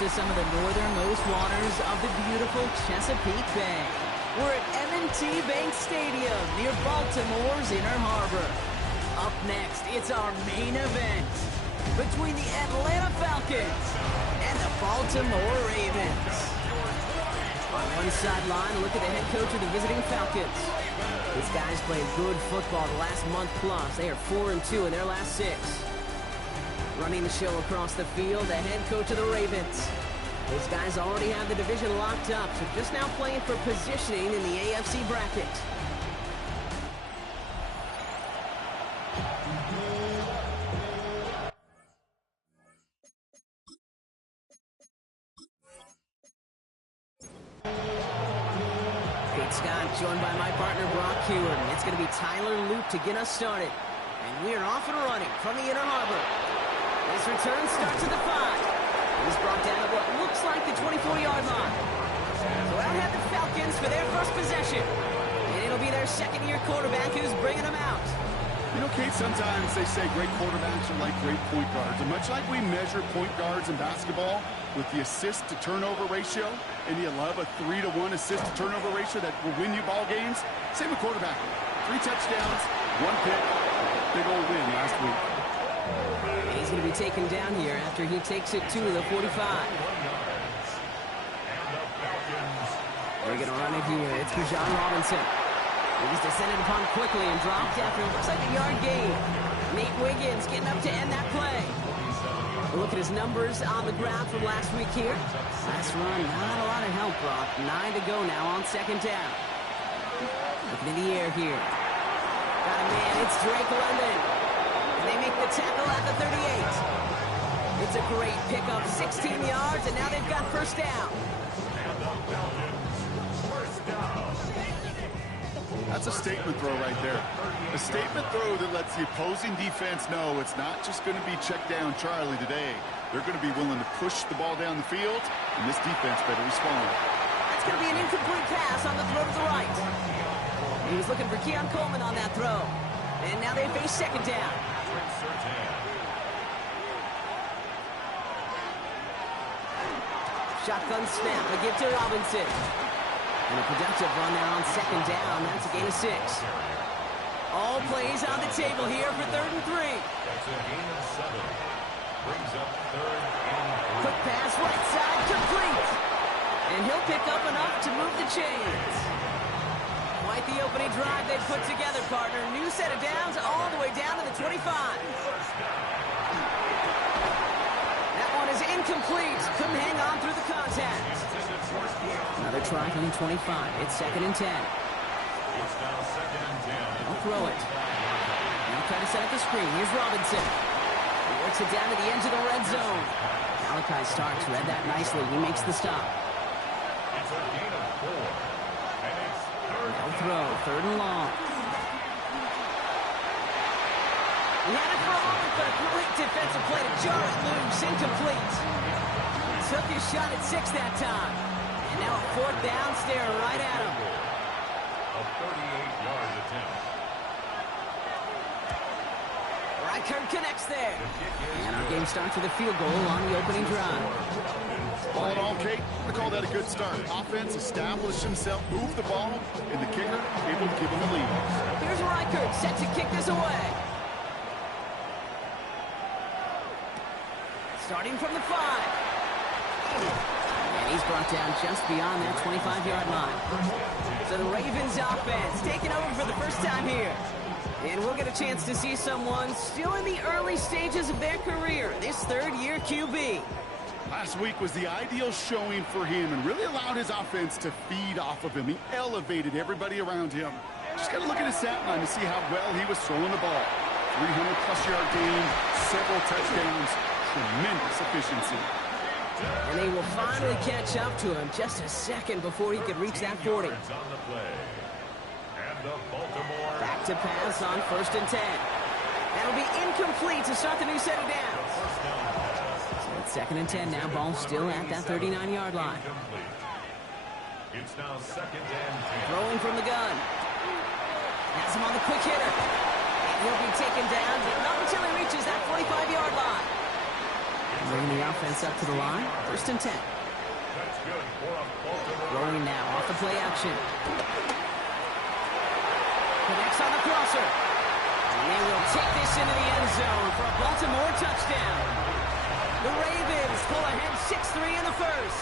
to some of the northernmost waters of the beautiful Chesapeake Bay. We're at M&T Bank Stadium near Baltimore's Inner Harbor. Up next, it's our main event between the Atlanta Falcons and the Baltimore Ravens. On one sideline, a look at the head coach of the visiting Falcons. These guys played good football the last month plus. They are 4-2 in their last 6. Running the show across the field, the head coach of the Ravens. These guys already have the division locked up, so just now playing for positioning in the AFC bracket. Pete Scott joined by my partner Brock Hewitt. It's going to be Tyler Loop to get us started. And we are off and running from the Inner Harbor. His return starts at the 5. He's brought down at what looks like the 24-yard line. So out have the Falcons for their first possession. And it'll be their second-year quarterback who's bringing them out. You know, Kate, sometimes they say great quarterbacks are like great point guards. And much like we measure point guards in basketball with the assist-to-turnover ratio, and you love a 3-to-1 assist-to-turnover ratio that will win you ball games, same with quarterbacking. 3 touchdowns, 1 pick, big old win last week. He's going to be taken down here after he takes it to the 45. They're going to run it here. It's Bijan Robinson. He's descended upon quickly and dropped after it looks like a yard gain. Nate Wiggins getting up to end that play. We'll look at his numbers on the ground from last week here. Last run, not a lot of help, Brock. 9 to go now on second down. Looking in the air here. Got a man. It's Drake London. And they make the tackle at the 38. It's a great pickup, 16 yards, and now they've got first down. That's a statement throw right there. A statement throw that lets the opposing defense know it's not just going to be check down Charlie today. They're going to be willing to push the ball down the field, and this defense better respond. That's going to be an incomplete pass on the throw to the right. He was looking for Keon Coleman on that throw. And now they face second down. Shotgun snap, a give to Robinson. And a productive run there on second down. That's a gain of 6. All plays on the table here for 3rd and 3. That's a gain of 7. Brings up 3rd and 3. Quick pass, right side, complete. And he'll pick up enough to move the chains. Quite the opening drive they've put together, partner. New set of downs all the way down to the 25. That one is incomplete. Couldn't hang on through the contact. Another try from the 25. It's 2nd and 10. It's now 2nd and 10. They'll throw it. Now try to set up the screen. Here's Robinson. He works it down to the edge of the red zone. Malachi Starks read that nicely. He makes the stop. It's a gain of 4. And it's 3rd. They'll throw. 3rd and long. He had it for a moment, but a great defensive play to jar it loose. Incomplete. Took his shot at 6 that time. And now a 4th down, staring right at him. A 38-yard attempt. Reichert connects there. And our game starts with a field goal on the opening drive. All in all, Kate, I call that a good start. Offense established himself, moved the ball, and the kicker able to give him a lead. Here's Reichert, set to kick this away. Starting from the 5. And he's brought down just beyond that 25-yard line. So the Ravens offense taking over for the first time here. And we'll get a chance to see someone still in the early stages of their career, this 3rd-year QB. Last week was the ideal showing for him and really allowed his offense to feed off of him. He elevated everybody around him. Just got to look at his stat line to see how well he was throwing the ball. 300-plus yard gain, several touchdowns, tremendous efficiency. And they will finally catch up to him just a second before he could reach that 40. On the play. And the Baltimore. Back to pass on 1st and 10. That'll be incomplete to start the new set of downs. So it's 2nd and 10 now. Ball still at that 39-yard line. It's now 2nd and 10. Throwing from the gun. Has him on the quick hitter. And he'll be taken down, but not until he reaches that 45-yard line. Bringing the offense up to the line. 1st and 10. That's good for a Baltimore. Rolling now off the play action. Connects on the crosser. And they will take this into the end zone for a Baltimore touchdown. The Ravens pull ahead 6-3 in the first.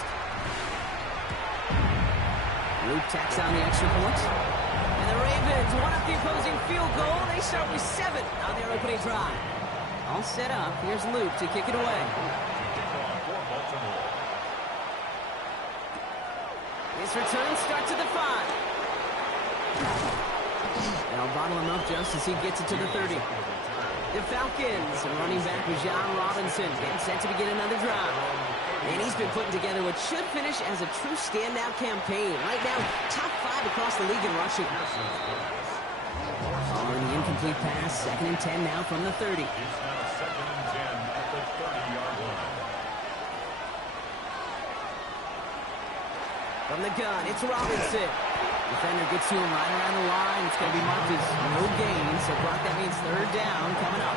Luke tacks on the extra point. And the Ravens one up the opposing field goal. They start with 7 on their opening drive. All set up. Here's Luke to kick it away. His return starts at the 5. And I'll bottle him up just as he gets it to the 30. The Falcons, running back John Robinson, getting set to begin another drive. And he's been putting together what should finish as a true standout campaign. Right now, top 5 across the league in rushing. Following the incomplete pass, 2nd and 10 now from the 30. It's now 2nd and 10 at the 30-yard line. From the gun, it's Robinson. Defender gets to him right around the line. It's going to be marked as no gain. So, Brock, that means 3rd down coming up.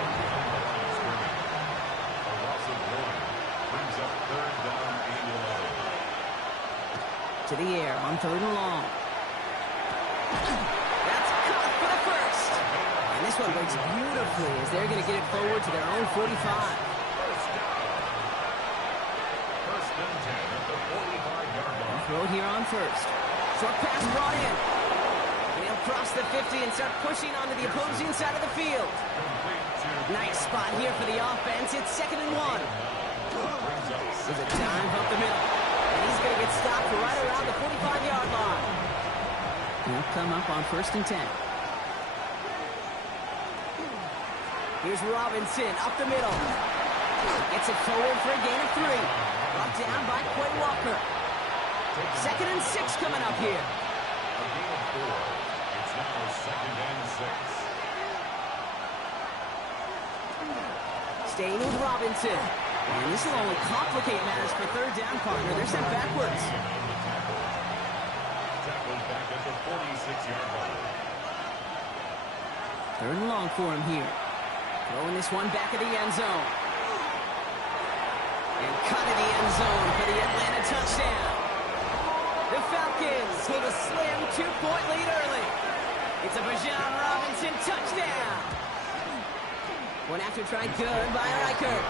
Brings up 3rd down and 11. To the air on 3rd and long. That's caught for the first. And this one breaks beautifully as they're going to get it forward to their own 45. 1st and 10 at the 45-yard line. Throw here on 1st. Short pass brought in. And he'll cross the 50 and start pushing onto the opposing side of the field. Nice spot here for the offense. It's 2nd and 1. There's a dive up the middle. And he's going to get stopped right around the 45-yard line. He'll come up on 1st and 10. Here's Robinson up the middle. Gets it forward for a gain of 3. Brought down by Quay Walker. 2nd and 6 coming up here. A gain of 4. It's now 2nd and 6. Staying with Robinson. And this will only complicate matters for 3rd down, partner. They're sent backwards. Tackled back at the 46-yard line. 3rd and long for him here. Throwing this one back at the end zone. And cut in the end zone for the Atlanta touchdown. The Falcons hold a slim 2-point lead early. It's a Bijan Robinson touchdown. One after try good by Reichert.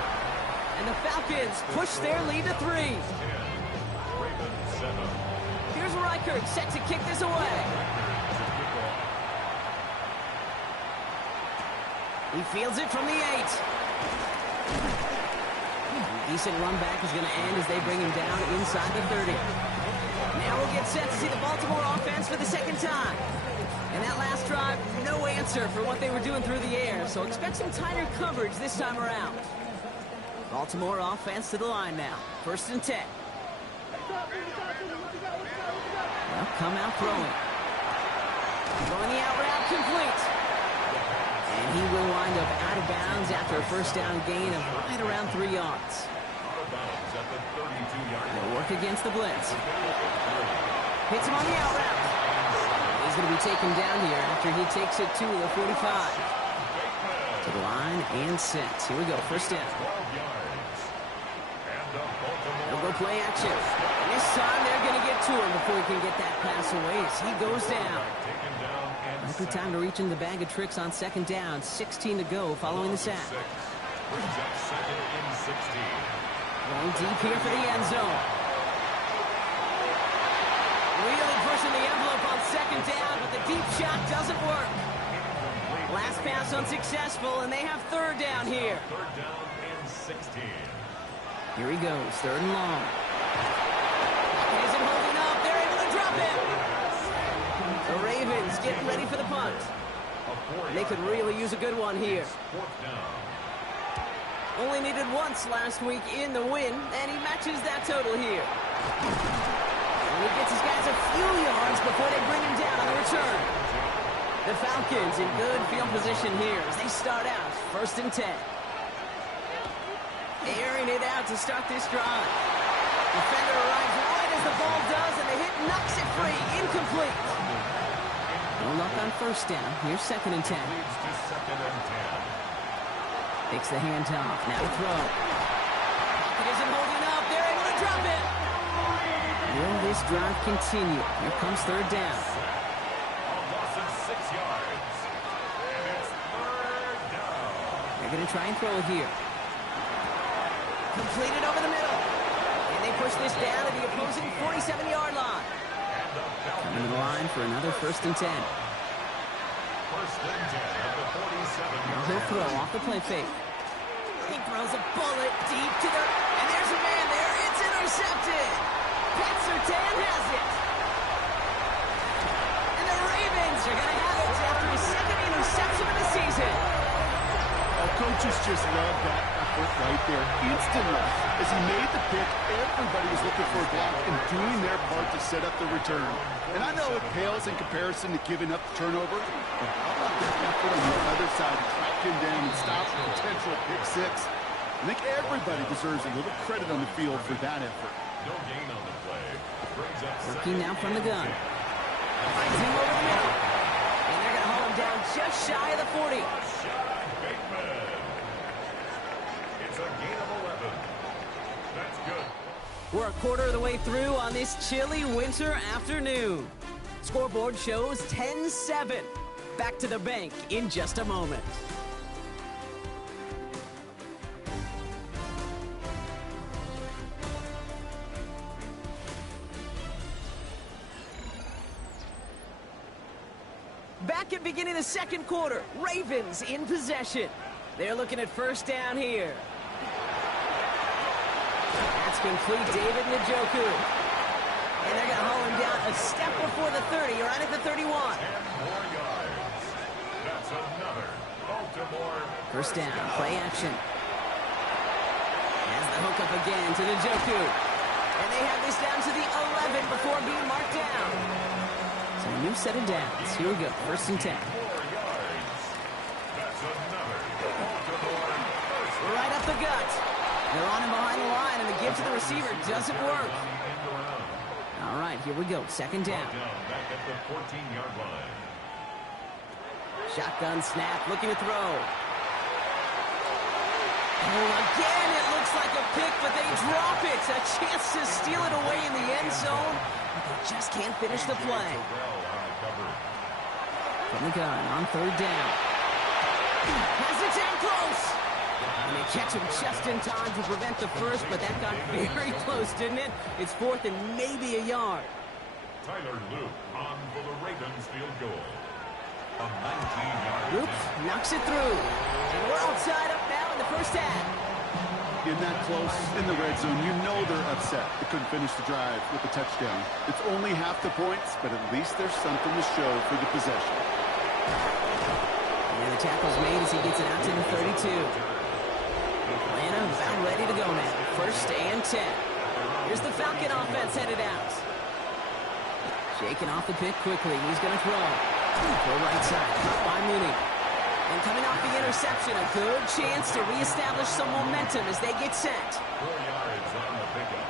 And the Falcons push their lead to 3. 10. Ravens 7. Here's Reichert set to kick this away. He fields it from the 8. Decent run back is going to end as they bring him down inside the 30. Now we'll get set to see the Baltimore offense for the 2nd time. And that last drive, no answer for what they were doing through the air, so expect some tighter coverage this time around. Baltimore offense to the line now. 1st and 10. Well, come out throwing. Throwing the out route complete. And he will wind up out of bounds after a 1st down gain of right around 3 yards. At the 32-yard line. They'll work against the blitz. Hits him on the out route. He's going to be taken down here after he takes it to the 45. To the line and sent. Here we go, 1st down. 12 yards. And the They'll Baltimore. go play action. And this time they're going to get to him before he can get that pass away as he goes down. Taken down and Might be time to reach in the bag of tricks on 2nd down. 16 to go following the sack. Brings up 2nd and 16. Going deep here for the end zone. Really pushing the envelope on 2nd down, but the deep shot doesn't work. Last pass unsuccessful, and they have 3rd down here. 3rd down and 16. Here he goes, 3rd and long. He isn't holding up. They're able to drop him. The Ravens getting ready for the punt. And they could really use a good one here. 4th down. Only needed once last week in the win, and he matches that total here. And he gets his guys a few yards before they bring him down on the return. The Falcons in good field position here as they start out 1st and 10. Airing it out to start this drive. Defender arrives right as the ball does, and the hit knocks it free. Incomplete. No luck on 1st down. Here's 2nd and 10. Leads to 2nd and 10. Takes the handoff. Now to throw. pocket isn't holding up. They're able to drop it. Will this drive continue? Here comes third down. A loss of 6 yards. And it's third down. They're going to try and throw it here. Completed over the middle. And they push this down to the opposing 47-yard line. Coming to the line for another 1st and 10. First and 10 at the 47. Now he'll throw off the play fake. He throws a bullet deep to the... And there's a man there. It's intercepted. Pat Surtain has it. And the Ravens are going to have it after his 2nd interception of the season. Coaches just love that effort right there. Instantly, as he made the pick, everybody was looking for a block and doing their part to set up the return. And I know it pales in comparison to giving up the turnover, but how about the effort on the other side to track him down and stop the potential pick six? I think everybody deserves a little credit on the field for that effort. No gain on the play. Brings up Working now from the gun. Finds him over the middle. And they're going to haul him down just shy of the 40. It's a gain of 11. That's good. We're a quarter of the way through on this chilly winter afternoon. Scoreboard shows 10-7. Back to the bank in just a moment. Back at beginning of the 2nd quarter, Ravens in possession. They're looking at 1st down here. That's complete, David Njoku. And they're going to haul him down a step before the 30, right at the 31. 10 more yards. That's another Baltimore. 1st down, play action. Has the hook up again to Njoku. And they have this down to the 11 before being marked down. So a new set of downs. Here we go, 1st and 10. 4 yards. That's another Baltimore. Right up the gut. They're on him behind the line, and the give to the receiver doesn't work. All right, here we go, 2nd down. Back at the 14-yard line. Shotgun snap, looking to throw. Oh, again, it looks like a pick, but they drop it. A chance to steal it away in the end zone, but they just can't finish the play. From the gun on 3rd down. Has it down close. And they catch him just in time to prevent the first, but that got very close, didn't it? It's 4th and maybe a yard. Tyler Luke on for the Ravens field goal. A 19-yard. Luke knocks it through. And we're all tied up now in the 1st half. In that close in the red zone, you know they're upset. They couldn't finish the drive with the touchdown. It's only half the points, but at least there's something to show for the possession. And the tackle's made as he gets it out to the 32. Atlanta about ready to go now. 1st and 10. Here's the Falcon offense headed out. Shaking off the pick quickly. He's going to throw. Go right side. Caught by Mooney. And coming off the interception, a good chance to reestablish some momentum as they get set. 4 yards on the pickup.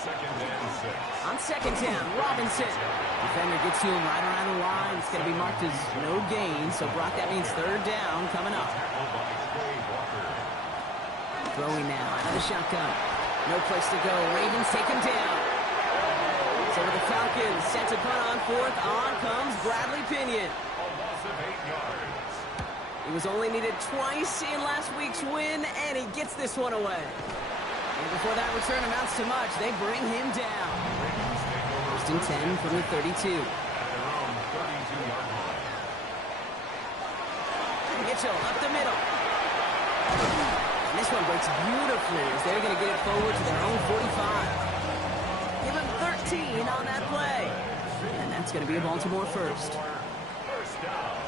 2nd and 6. On 2nd down, Robinson. Defender gets to him right around the line. It's going to be marked as no gain. So, Brock, that means 3rd down coming up. Throwing now out of the shotgun. No place to go. Ravens take him down. So the Falcons set to punt on 4th. On comes Bradley Pinion. A loss of 8 yards. He was only needed twice in last week's win, and he gets this one away. And before that return amounts to much, they bring him down. 1st and 10 from the 32. At their own 32-yard line. Mitchell up the middle. And this one breaks beautifully as they're going to get it forward to their own 45. Give him 13 on that play. And that's going to be a Baltimore first. 1st down.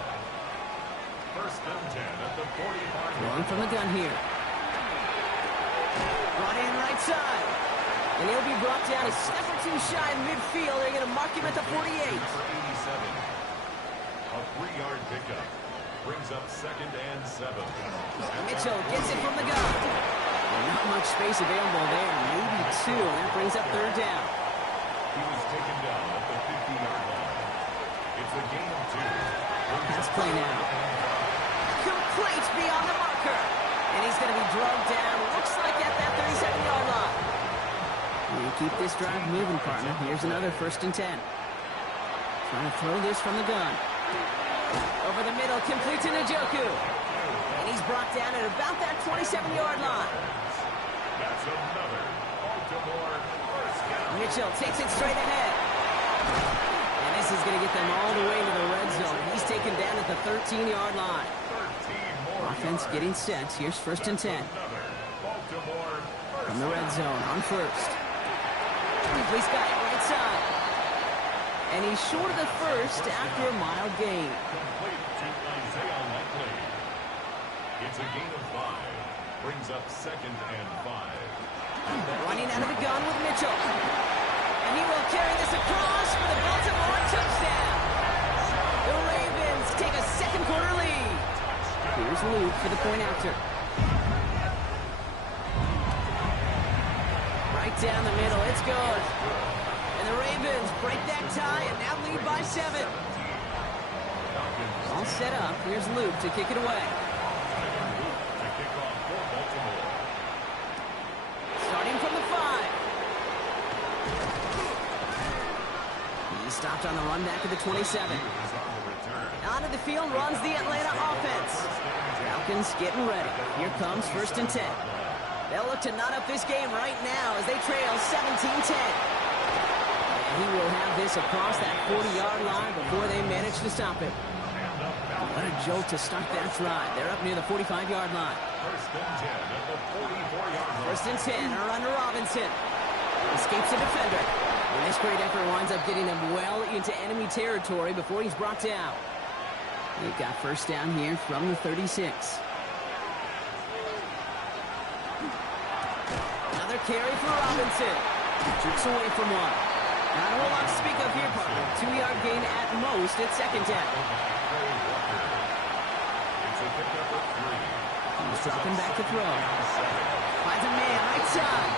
1st and 10 at the 45. Long from the gun here. Brought in right side. And he'll be brought down a step or two shy in midfield. They're going to mark him at the 48. For 87. A 3-yard pickup. Brings up 2nd and 7. Mitchell gets it from the gun. Not much space available there. Maybe 2. And that brings up 3rd down. He was taken down at the 50-yard line. It's a gain of 2. Pass play now. Complete beyond the marker. And he's going to be drugged down. Looks like at that 37-yard line. You keep this drive moving, partner. Here's another 1st and 10. Trying to throw this from the gun. Over the middle, complete to Njoku. And he's brought down at about that 27-yard line. That's another Baltimore first down. Mitchell takes it straight ahead. And this is going to get them all the way to the red zone. He's taken down at the 13-yard line. 13 more Offense yards. getting set. Here's 1st and 10. Another Baltimore first From the red zone on 1st. He's got it right side. And he's short of the 1st after a mild gain. complete to Isaiah Likely. It's a gain of 5. Brings up 2nd and 5. Running out of the gun with Mitchell. And he will carry this across for the Baltimore touchdown. The Ravens take a second quarter lead. Here's Luke for the point after. Right down the middle. It's good. And the Ravens break that tie and now lead by 7. All set up. Here's Luke to kick it away. To kick off for Baltimore. Starting from the 5. He stopped on the run back to the 27. Is on the return. Onto the field runs the Atlanta offense. Falcons getting ready. Here comes 1st and 10. They'll look to knot up this game right now as they trail 17-10. And he will have this across that 40-yard line before they manage to stop him. What a jolt to start that drive. They're up near the 45-yard line. 1st and 10 at the 44-yard line. 1st and 10 are under Robinson. Escapes the defender. And this great effort winds up getting him well into enemy territory before he's brought down. They've got 1st down here from the 36. Another carry for Robinson. Jerks away from one. Not a whole lot to speak of here, partner. 2-yard gain at most at 2nd down. It's a pickup of 3. He's dropping back to throw. Finds a man right side.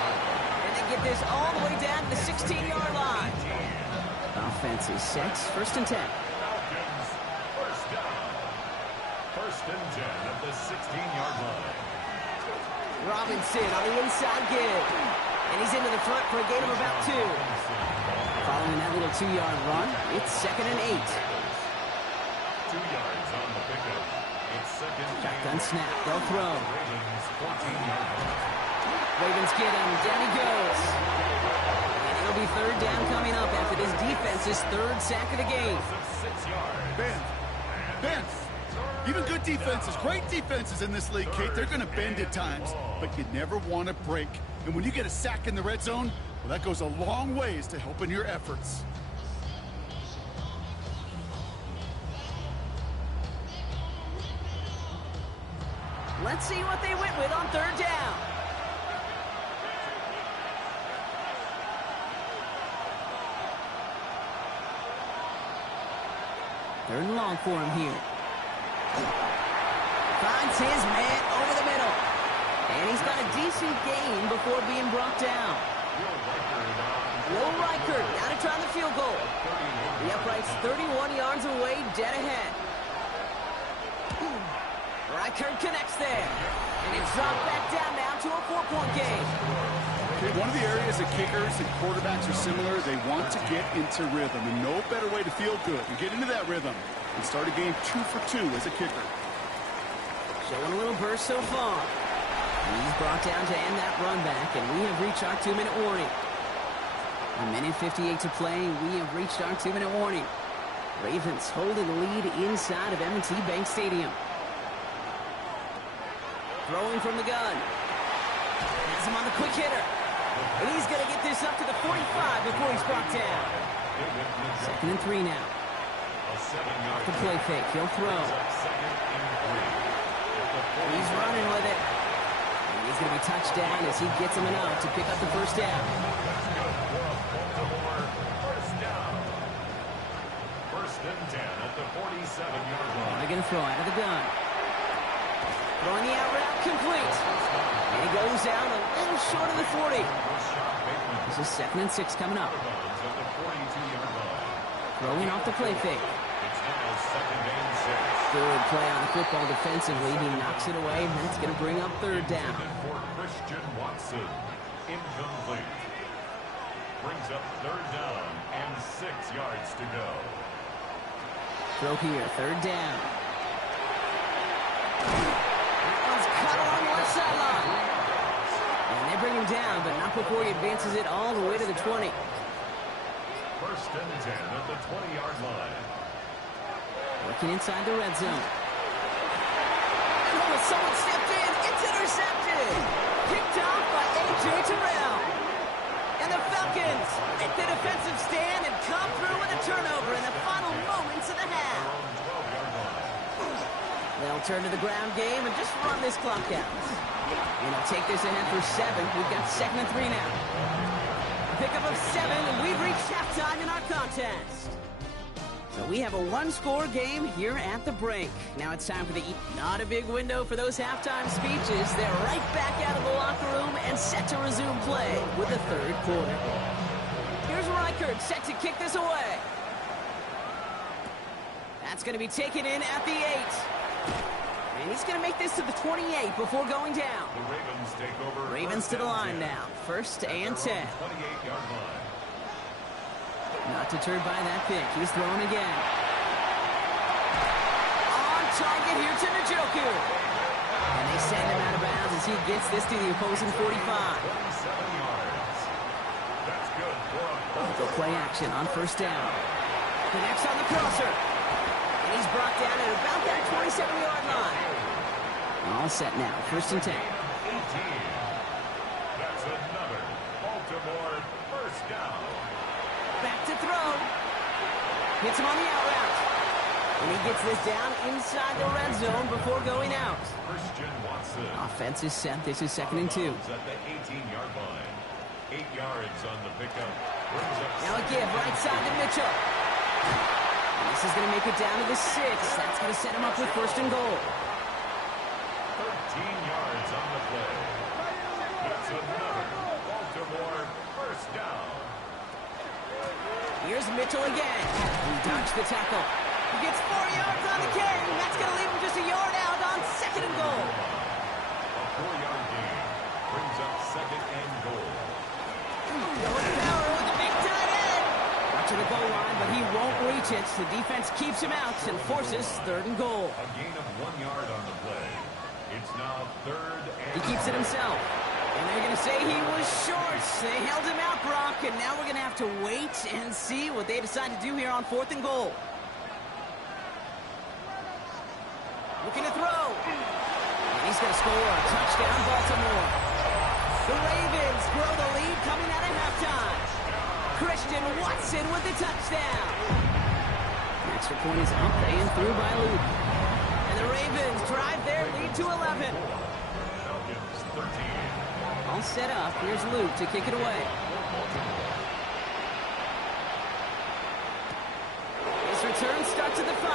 And they get this all the way down to the 16-yard line. Offense is set. 1st and 10. Falcons, 1st down. 1st and 10 at the 16-yard line. Robinson on the inside give. And he's into the front for a gain of about 2. Following that little 2-yard run, it's 2nd and 8. 2 yards on the pickup. It's 2nd and Shotgun snap. They'll throw. Ravens 14-yard line. Ravens get him. Down he goes. And it'll be 3rd down coming up after this defense's 3rd sack of the game. 6 yards. Ben, even good defenses, great defenses in this league, Kate, they're going to bend at times, but you never want to break. And when you get a sack in the red zone, well, that goes a long ways to helping your efforts. Let's see what they went with on 3rd down. Third and long for him here. Finds his man over the middle. And he's got a decent gain before being brought down. Will Reichert now to try the field goal. The upright's 31 yards away, dead ahead. Reichert connects there. And it's dropped back down now to a 4-point game. Okay, one of the areas that kickers and quarterbacks are similar, they want to get into rhythm. And no better way to feel good and get into that rhythm and start a game 2 for 2 as a kicker. Showing a little burst so far. He's brought down to end that run back, and we have reached our 2-minute warning. A minute 58 to play, we have reached our 2-minute warning. Ravens holding the lead inside of M&T Bank Stadium. Throwing from the gun. Has him on the quick hitter. And he's going to get this up to the 45 before he's brought down. 2nd and 3 now. Off the play fake, he'll throw. He's running with it. And he's going to be touched down as he gets him enough to pick up the 1st down. 1st and 10 at the 47-yard line. They're going to throw out of the gun. Throwing the out route complete. And he goes down a little short of the 40. This is 2nd and 6 coming up. Throwing off the play fake. It's now 2nd and 6. Good play on the football defensively. He knocks it away, and that's going to bring up third down. For Christian Watson, incomplete. Brings up third down and 6 yards to go. Throw here, third down. That one's cut along one sideline. And they bring him down, but not before he advances it all the way to the 20. First and 10 at the 20-yard line. Working inside the red zone. Oh, someone stepped in. It's intercepted. Picked off by A.J. Terrell. And the Falcons make the defensive stand and come through with a turnover in the final moments of the half. They'll turn to the ground game and just run this clock out. And they'll take this ahead for 7. We've got 2nd and 3 now. Pickup of 7, and we've reached halftime in our contest. So we have a one-score game here at the break. Now it's time for the... Not a big window for those halftime speeches. They're right back out of the locker room and set to resume play with the third quarter. Here's Reichert set to kick this away. That's going to be taken in at the 8. And he's going to make this to the 28 before going down. The Ravens take over. Ravens to the line now. 1st and 10. 28-yard line. Not deterred by that pick. He's throwing again. On target here to Njoku. And they send him out of bounds as he gets this to the opposing 45. 27 yards. That's good for a Go play action on 1st down. Connects on the crosser. And he's brought down at about that 27-yard line. All set now. 1st and 10. 18. That's another Baltimore first down. Back to throw. Hits him on the out route. And he gets this down inside the red zone before going out. Christian Watson. Offense is set. This is 2nd and 2. At the 18-yard line. 8 yards on the pickup. Brings up Now a give right side to Mitchell. And this is going to make it down to the 6. That's going to set him up with 1st and goal. 13 yards on the play. That's another Baltimore first down. Here's Mitchell again. He dodged the tackle. He gets 4 yards on the carry. That's going to leave him just a yard out on 2nd and goal. A 4-yard gain brings up 2nd and goal. Going power with a big tight end. Up to the goal line, but he won't reach it. The defense keeps him out and forces 3rd and goal. A gain of 1 yard on the play. It's now 3rd and He keeps it himself. And they're going to say he was short. They held him out, Brock, and now we're going to have to wait and see what they decide to do here on 4th and goal. Looking to throw. And he's going to score a touchdown, Baltimore. The Ravens grow the lead coming out of halftime. Christian Watson with the touchdown. The extra point is up and through by Luke. And the Ravens drive their lead to 11. Falcons 13. All set up. Here's Luke to kick it away. His return starts at the 5.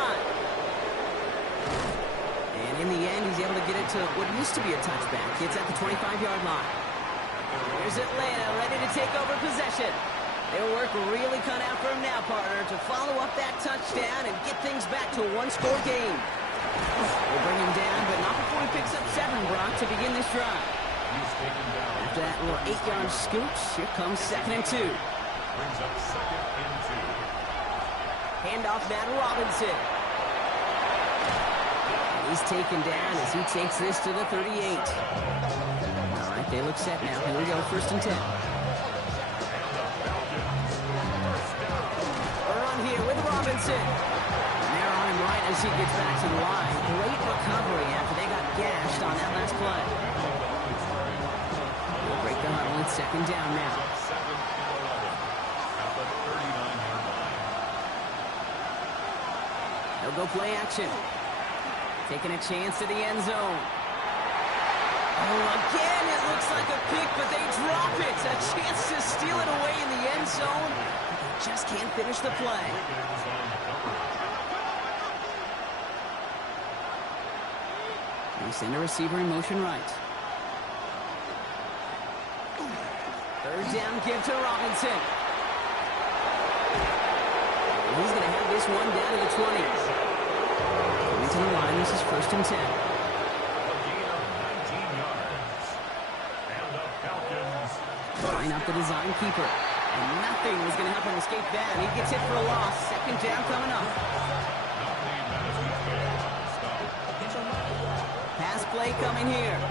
And in the end, he's able to get it to what used to be a touchback. It's at the 25-yard line. Here's Atlanta ready to take over possession. Their work really cut out for him now, partner, to follow up that touchdown and get things back to a one-score game. We'll bring him down, but not before he picks up 7, Brock, to begin this drive. After that little 8-yard scooch, here comes 2nd and 2. Brings up 2nd and 2. Handoff Matt Robinson. And he's taken down as he takes this to the 38. All right, they look set now. Here we go, 1st and 10. Run here with Robinson. And they're on him right as he gets back to the line. Great recovery after they got gashed on that last play. We'll break the huddle. It's 2nd down now. 2nd and 11 at the 39-yard line. They'll go play action. Taking a chance to the end zone. Oh, again, it looks like a pick, but they drop it. A chance to steal it away in the end zone. They just can't finish the play. They send a receiver in motion right. 3rd down give to Robinson. He's going to have this one down to the 20. Coming to the This is 1st and 10. A gain of 19 yards. And the Falcons. Line up the design keeper. And nothing was going to help him escape that. He gets hit for a loss. 2nd down coming up. Pass play coming here.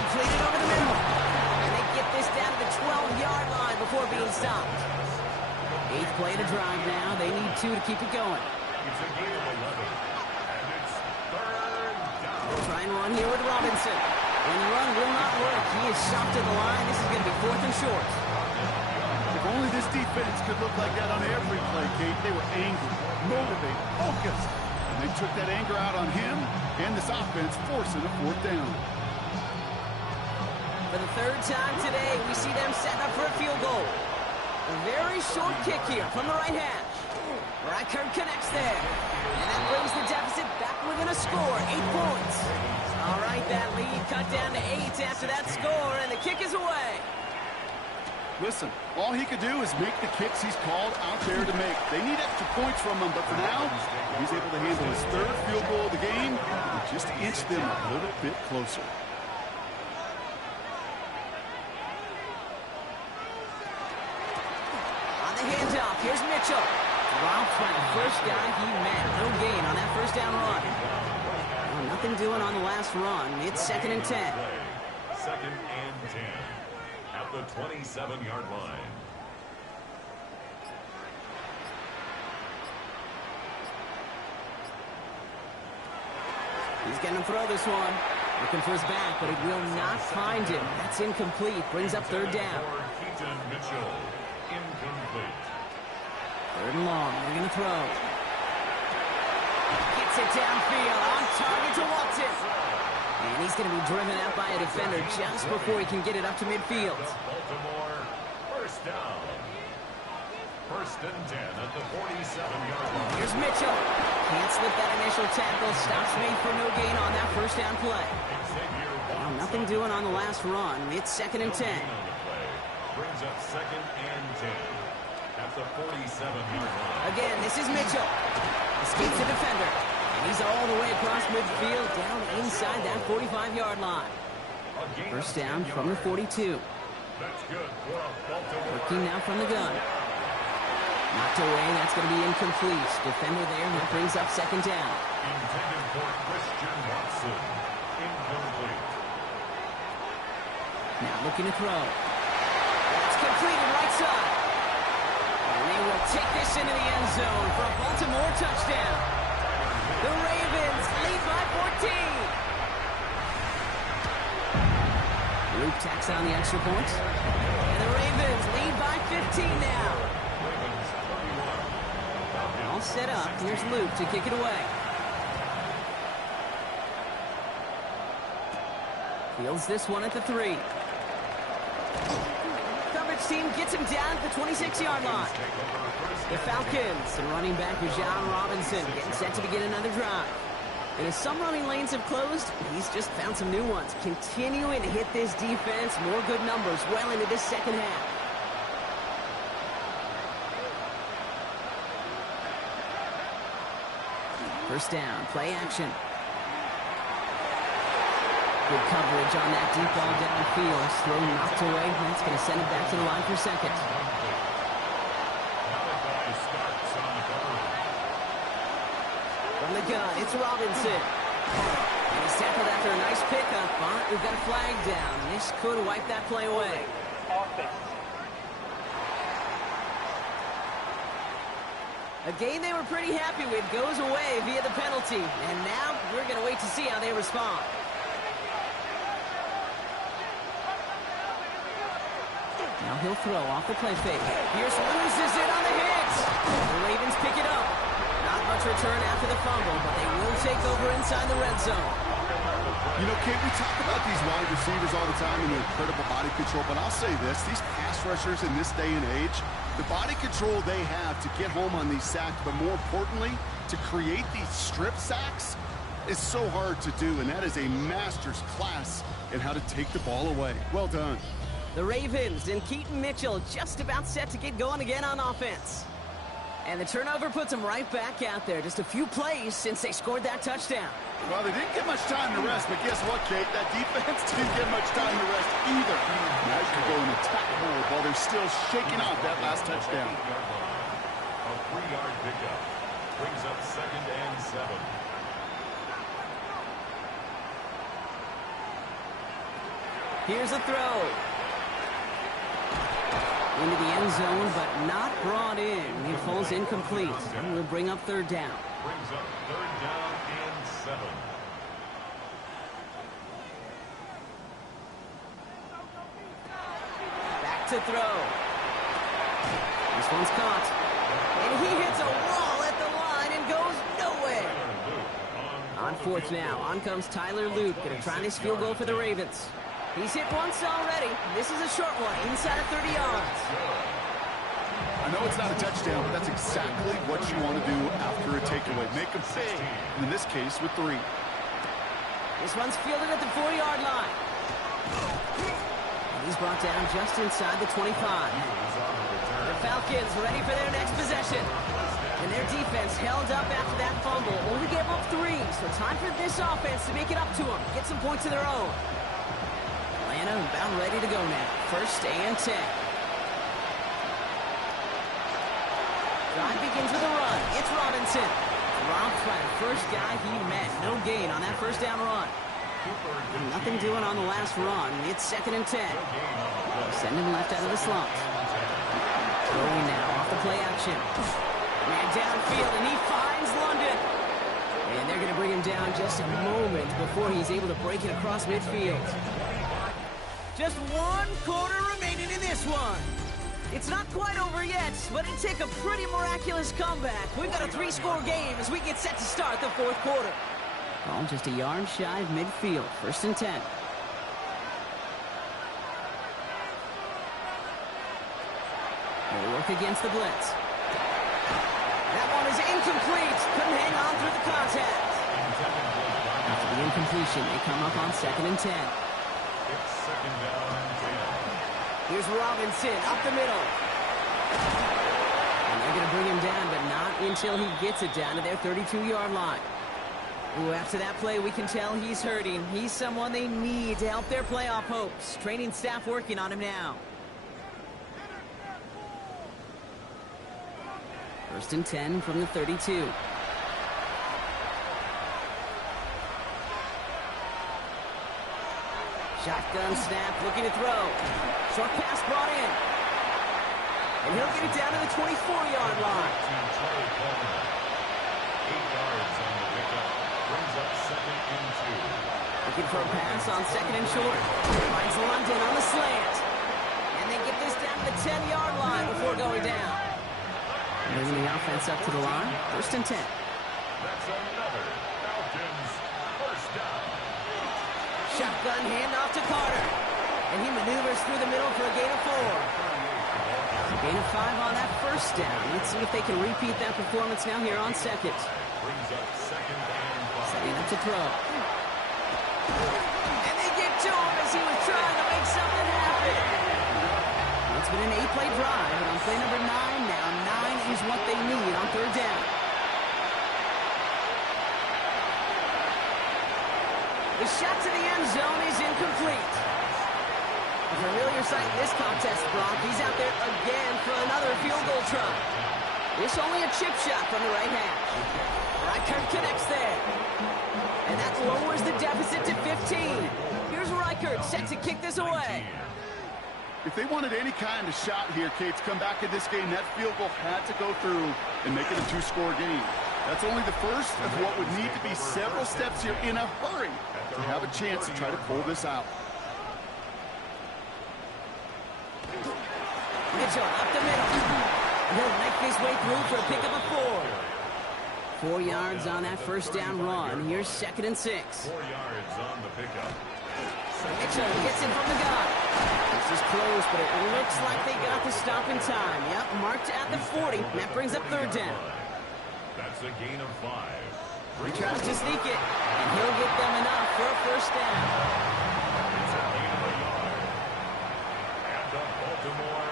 Completed over the middle. And they get this down to the 12-yard line before being stopped. 8th play to drive now. They need 2 to keep it going. It's a gain of 11. And it's 3rd down. Try and run here with Robinson. When the run will not work, he is shot to the line. This is going to be 4th and short. If only this defense could look like that on every play, Kate. They were angry, motivated, focused. And they took that anger out on him and this offense, forcing a 4th down. For the 3rd time today, we see them setting up for a field goal. A very short kick here from the right hash. Reichert connects there. And that brings the deficit back within a score, 8 points. All right, that lead cut down to 8 after that score, and the kick is away. Listen, all he could do is make the kicks he's called out there to make. They need extra points from him, but for now, he's able to handle his 3rd field goal of the game and just inch them a little bit closer. On the handoff, here's Mitchell. Drops by the first guy he met. No gain on that 1st down run. Well, nothing doing on the last run. It's 2nd and 10. 2nd and 10. At the 27-yard line. He's going to throw this one. Looking for his back, but it will not find him. That's incomplete. Brings up 3rd down. Keaton Mitchell. Incomplete. 3rd and long. They're going to throw. Gets it downfield. On target to Watson. And he's going to be driven out by a defender just before he can get it up to midfield. Baltimore, 1st down. 1st and 10 at the 47-yard line. Here's Mitchell. Can't slip that initial tackle. Stops made for no gain on that 1st down play. Well, nothing doing on the last run. It's 2nd and 10. Brings up 2nd and 10 at the 47-yard line. Again, this is Mitchell. Escapes the defender. And he's all the way across midfield, down inside that 45-yard line. 1st down from the 42. That's good for a Baltimore. Working now from the gun. Knocked away, that's going to be incomplete. Defender there, that brings up 2nd down. Intended for Christian Watson. Incomplete. Now looking to throw. It's completed right side. And they will take this into the end zone for a Baltimore touchdown. The Ravens lead by 14. Luke tacks on the extra point. And the Ravens lead by 15 now. All set up. Here's Luke to kick it away. Fields this one at the 3. Coverage team gets him down at the 26-yard line. The Falcons and running back John Robinson getting set to begin another drive. And as some running lanes have closed, he's just found some new ones. Continuing to hit this defense, more good numbers well into this 2nd half. First down, play action. Good coverage on that deep ball downfield. Throw knocked away. That's going to send it back to the line for 2nd. From the gun, it's Robinson. And he's tackled after a nice pickup, but we've got a flag down. This could wipe that play away. A game they were pretty happy with goes away via the penalty. And now we're going to wait to see how they respond. Now he'll throw off the play fake. Pierce loses it on the hit. The Ravens pick it up. Not much return after the fumble, but they will take over inside the red zone. You know, Kate, we talk about these wide receivers all the time and their incredible body control, but I'll say this, these pass rushers in this day and age, the body control they have to get home on these sacks, but more importantly, to create these strip sacks is so hard to do, and that is a master's class in how to take the ball away. Well done. The Ravens and Keaton Mitchell just about set to get going again on offense. And the turnover puts them right back out there. Just a few plays since they scored that touchdown. Well, they didn't get much time to rest, but guess what, Kate? That defense didn't get much time to rest either. Now you can go in attack mode while they're still shaking off that last touchdown. A 3-yard pickup brings up 2nd and 7. Here's a throw. Into the end zone, but not brought in. It falls incomplete. And we'll bring up 3rd down. Brings up 3rd down and 7. Back to throw. This one's caught. And he hits a wall at the line and goes nowhere. On 4th now. On comes Tyler Luke. Going to try this field goal for the Ravens. He's hit once already. This is a short one, inside of 30 yards. I know it's not a touchdown, but that's exactly what you want to do after a takeaway. Make them big, and in this case, with 3. This one's fielded at the 4-yard line. And he's brought down just inside the 25. The Falcons ready for their next possession. And their defense held up after that fumble. Only gave up 3, so time for this offense to make it up to them. Get some points of their own. Atlanta about ready to go now. 1st and 10. Drive begins with a run. It's Robinson. Dropped by the first guy he met. No gain on that 1st down run. Nothing doing on the last run. It's 2nd and 10. Send him left out of the slot. Throwing now off the play action. Man downfield, and he finds London. And they're going to bring him down just a moment before he's able to break it across midfield. Just 1 quarter remaining in this one. It's not quite over yet, but it'd take a pretty miraculous comeback. We've got a 3-score game as we get set to start the 4th quarter. Ball just a yard shy of midfield. 1st and 10. They work against the blitz. That one is incomplete. Couldn't hang on through the contact. After the incompletion, they come up on 2nd and 10. It's 2nd down and 10. Here's Robinson up the middle. And they're going to bring him down, but not until he gets it down to their 32-yard line. Ooh, after that play, we can tell he's hurting. He's someone they need to help their playoff hopes. Training staff working on him now. 1st and 10 from the 32. Shotgun snap, looking to throw. Short pass brought in. And he'll get it down to the 24-yard line. 8 yards on the pickup. Brings up 2nd and 2. Looking for a pass on 2nd and short. Finds London on the slant. And they get this down to the 10-yard line before going down. Moving the offense up to the line. 1st and 10. That's another Falcons 1st down. Shotgun handoff to Carter. And he maneuvers through the middle for a gain of 4. A gain of 5 on that 1st down. Let's see if they can repeat that performance now here on 2nd. Brings up 2nd and 5. Setting up to throw. And they get to him as he was trying to make something happen. It's been an 8-play drive, but on play number 9 now, 9 is what they need on 3rd down. The shot to the end zone is incomplete. A familiar sight in this contest, Brock. He's out there again for another field goal try. This only a chip shot from the right hash. Reichert connects there. And that lowers the deficit to 15. Here's Reichert set to kick this away. If they wanted any kind of shot here, Kate, to come back in this game, that field goal had to go through and make it a 2-score game. That's only the first of what would need to be several steps here in a hurry to have a chance to try to pull this out. Mitchell up the middle. He'll make his way through for a pickup of 4. 4 yards on that 1st down run. Here's 2nd and 6. 4 yards on the pickup. Mitchell gets it from the gun. This is close, but it looks like they got the stop in time. Yep, marked at the 40. That brings up 3rd down. That's a gain of 5. He tries to sneak it, and he'll get them enough for a 1st down. It's a gain of a yard. And the Baltimore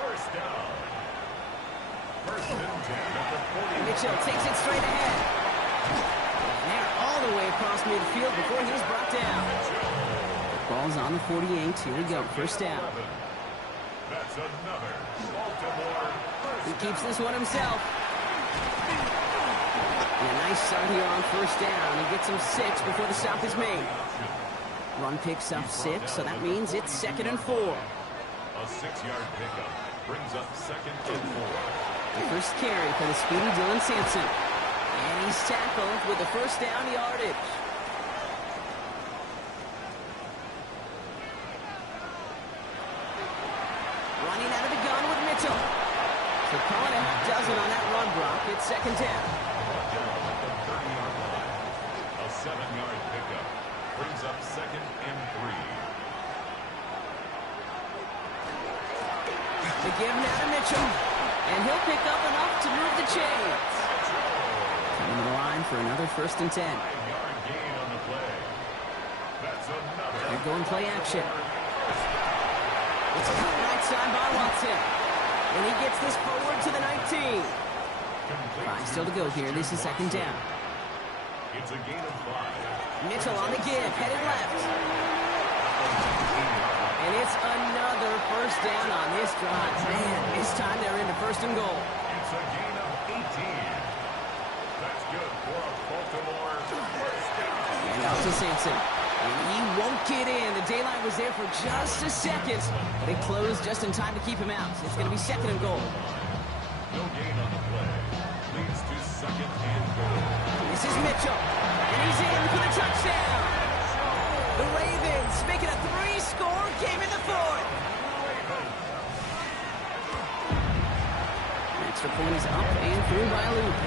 1st down. 1st Mitchell takes it straight ahead. And they're all the way across midfield before he's brought down. Ball's on the 48. Here we go. First down. That's another Baltimore He keeps this one himself. And a nice start here on first down. He gets him 6 before the stop is made. Run picks up 6, so that means it's 2nd and 4. A 6-yard pickup brings up 2nd and 4. The first carry for the speedy Dylan Sampson. And he's tackled with the first down yardage. Running out of the gun with Mitchell. So calling a half dozen on that run block. It's 2nd down. Down at the 30-yard line. A 7-yard pickup brings up 2nd and 3. The give now to Mitchell. And he'll pick up enough to move the chains. Coming to the line for another 1st and 10. 5-yard gain on the play. That's another. They're going play action. It's cut right side by Watson. And he gets this forward to the 19. 5 still to go here. This is 2nd down. It's a gain of 5. Mitchell on the give, headed left. And it's another first down on this drive. Man, this time they're into 1st and goal. It's a gain of 18. That's good for a Baltimore first down. And out to Sampson. And he won't get in. The daylight was there for just a second. But it closed just in time to keep him out. It's going to be 2nd and goal. No gain on the play. Leads to 2nd and goal. This is Mitchell. And he's in for the touchdown. The Ravens making a 3-score game in the 4th. Extra point is up and through by Luke.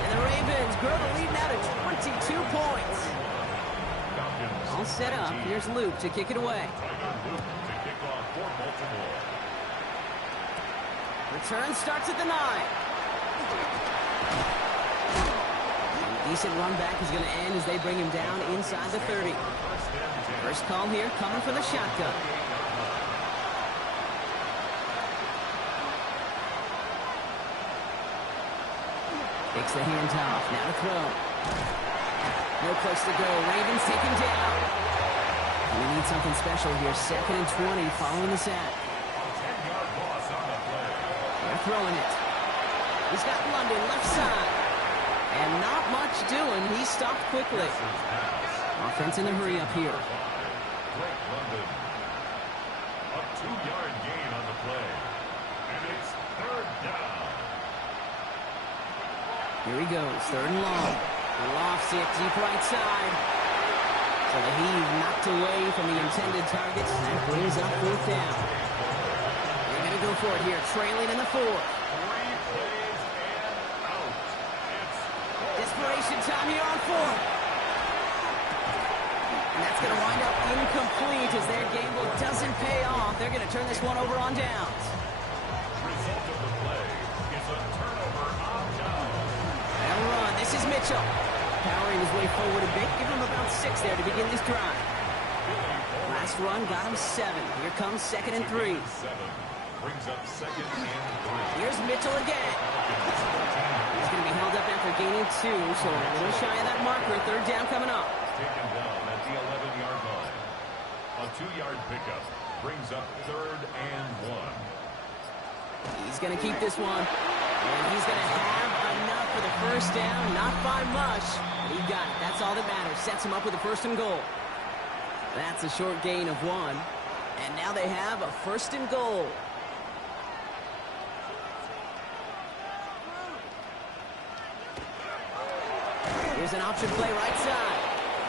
And the Ravens grow the lead now to 22 points. All set up. Here's Luke to kick it away. To kick off for Baltimore. Return starts at the 9. A decent run back is going to end as they bring him down inside the 30. First call here coming from the shotgun. Takes the handoff. Now to throw. No place to go. Ravens take him down. And they need something special here. 2nd and 20 following the sack. 10-yard loss on the play. They're throwing it. He's got London left side. And not much doing. He stopped quickly. Offense in a hurry up here. Great London. A 2-yard gain on the play. And it's 3rd down. Here he goes. 3rd and long. Lofts it deep right side. So the heave knocked away from the intended target. That brings up 4th down. They're going to go for it here. Trailing in the 4th. 3 plays and out. Desperation time here on 4th. And that's going to wind up incomplete as their gamble doesn't pay off. They're going to turn this one over on downs. Result of the play is a turnover on downs. And a run. This is Mitchell. Powering his way forward a bit. Give him about 6 there to begin this drive. Last run got him 7. Here comes 2nd and 3. 7 brings up 2nd and 3. Here's Mitchell again. He's going to be held up after gaining 2, so a little shy of that marker. 3rd down coming up. Taken down at the 11-yard line. A 2-yard pickup brings up 3rd and 1. He's going to keep this one. And he's going to have enough for the first down. Not by much. But he got it. That's all that matters. Sets him up with a 1st and goal. That's a short gain of 1. And now they have a 1st and goal. Here's an option play right side.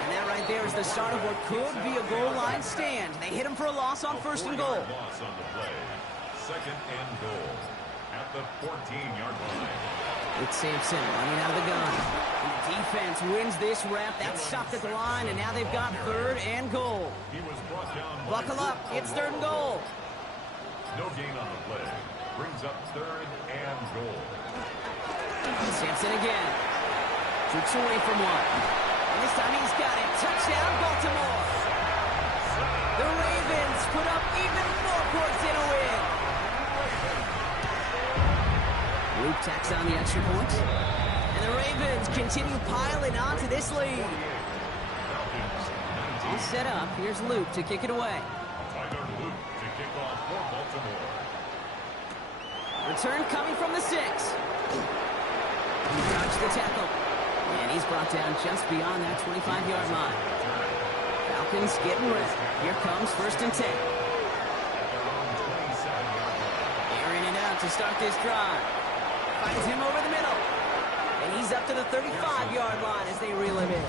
And that right there is the start of what could be a goal line stand. They hit him for a loss on 1st and goal. Loss on the play. 2nd and goal at the 14-yard line. It's Sampson running out of the gun. The defense wins this rep. That's stopped at the line, and now they've got 3rd and goal. He was brought down. Buckle up. It's 3rd and goal. No gain on the play. Brings up 3rd and goal. Sampson again. Shoots away from one. And this time he's got it. Touchdown, Baltimore. The Ravens put up even more points in a win. Luke tacks on the extra point. And the Ravens continue piling onto this lead. All set up. Here's Luke to kick it away. Tyler Luke to kick off for Baltimore. Return coming from the 6. He dodged the tackle. And he's brought down just beyond that 25-yard line. Falcons getting ready. Here comes 1st and 10. Airing it out to start this drive. Finds him over the middle. And he's up to the 35-yard line as they reel him in.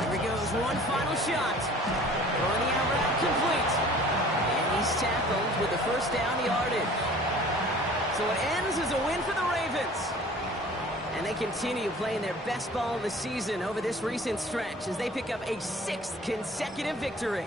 Here he goes, one final shot. Throwing the out route complete. And he's tackled with the first down yardage. So it ends as a win for the Ravens. And they continue playing their best ball of the season over this recent stretch as they pick up a 6th consecutive victory.